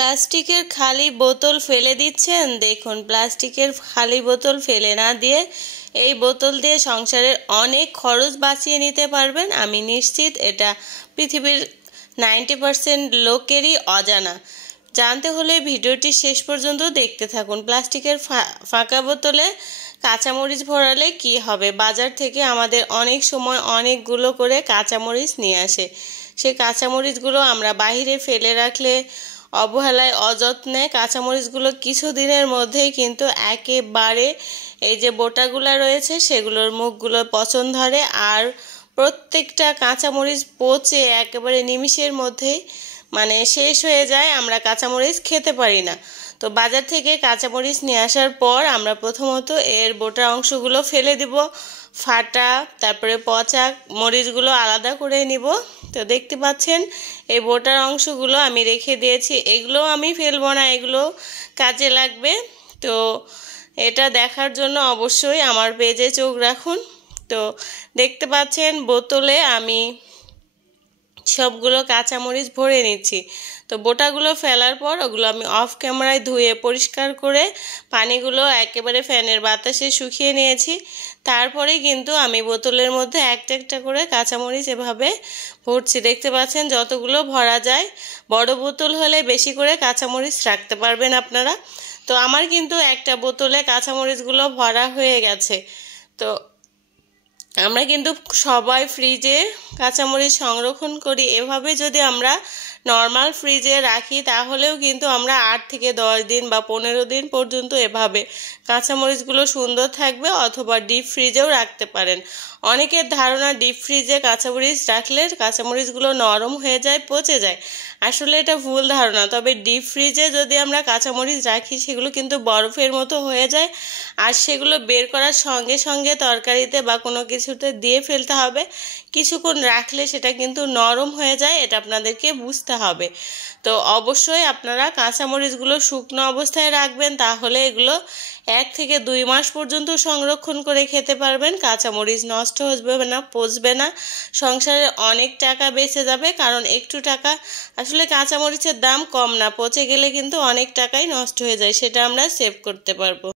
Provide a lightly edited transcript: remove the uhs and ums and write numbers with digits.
প্লাস্টিকের খালি বোতল ফেলে দিচ্ছেন? দেখুন, প্লাস্টিকের খালি বোতল ফেলে না দিয়ে এই বোতল দিয়ে সংসারের অনেক খরচ বাঁচিয়ে নিতে পারবেন। আমি নিশ্চিত এটা পৃথিবীর 90% লোকেরই অজানা। জানতে হলে ভিডিওটি শেষ পর্যন্ত দেখতে থাকুন। প্লাস্টিকের ফাঁকা বোতলে কাঁচামরিচ ভরালে কি হবে? বাজার থেকে আমাদের অনেক সময় অনেকগুলো করে কাঁচামরিচ নিয়ে আসে। সেই কাঁচামরিচগুলো আমরা বাইরে ফেলে রাখলে, অবহেলায় অযত্নে কাঁচামরিচগুলো কিছুদিনের মধ্যেই কিন্তু একেবারে এই যে বোটাগুলো রয়েছে সেগুলোর মুখগুলো পচন ধরে, আর প্রত্যেকটা কাঁচামরিচ পচে একেবারে নিমিষের মধ্যেই শেষ হয়ে যায়। আমরা কাঁচামরিচ খেতে পারি না। তো বাজার থেকে কাঁচামরিচ নিয়ে আসার পর আমরা প্রথমত এর বোটা অংশগুলো ফেলে দিব, ফাটা তারপরে পচা মরিচগুলো আলাদা করে নিব। তো দেখতে পাচ্ছেন এই বোটার অংশগুলো আমি রেখে দিয়েছি। এগুলো আমি ফেলবো না, এগুলো কাজে লাগবে। তো এটা দেখার জন্য অবশ্যই আমার পেজে চোখ রাখুন। তো দেখতে পাচ্ছেন বোতলে আমি সবগুলো কাঁচামরিচ ভরে নিচ্ছি। তো বোটাগুলো ফেলার পর ওগুলো আমি অফ ক্যামেরায় ধুয়ে পরিষ্কার করে পানিগুলো একেবারে ফ্যানের বাতাসে শুকিয়ে নিয়েছি। তারপরে কিন্তু আমি বোতলের মধ্যে একটা একটা করে কাঁচামরিচ এভাবে ভরছি। দেখতে পাচ্ছেন যতগুলো ভরা যায়। বড় বোতল হলে বেশি করে কাঁচামরিচ রাখতে পারবেন আপনারা। তো আমার কিন্তু একটা বোতলে কাঁচামরিচগুলো ভরা হয়ে গেছে। তো আমরা কিন্তু সবাই ফ্রিজে কাঁচামরিচ সংরক্ষণ করি। এভাবে যদি আমরা নর্মাল ফ্রিজে রাখি তাহলেও কিন্তু আমরা 8 থেকে 10 দিন বা 15 দিন পর্যন্ত এভাবে কাঁচামরিচগুলো সুন্দর থাকবে, অথবা ডিপ ফ্রিজেও রাখতে পারেন। অনেকের ধারণা ডিপ ফ্রিজে কাঁচামরিচ রাখলে কাঁচামরিচগুলো নরম হয়ে যায়, পচে যায়। আসলে এটা ভুল ধারণা। তবে ডিপ ফ্রিজে যদি আমরা কাঁচামরিচ রাখি সেগুলো কিন্তু বরফের মতো হয়ে যায়, আর সেগুলো বের করার সঙ্গে সঙ্গে তরকারিতে বা কোনো কিছুতে দিয়ে ফেলতে হবে। কিছুক্ষণ রাখলে সেটা কিন্তু নরম হয়ে যায়, এটা আপনাদেরকে বুঝতে হবে। তো অবশ্যই আপনারা কাঁচামরিচগুলো শুকনো অবস্থায় রাখবেন, তাহলে এগুলো 1 থেকে 2 মাস পর্যন্ত সংরক্ষণ করে খেতে পারবেন। কাঁচামরিচ নষ্ট হবে না, পচবে না, সংসারে অনেক টাকা বেঁচে যাবে। কারণ একটু টাকা, আসলে কাঁচামরিচের দাম কম না, পচে গেলে কিন্তু অনেক টাকাই নষ্ট হয়ে যায়, সেটা আমরা সেভ করতে পারবো।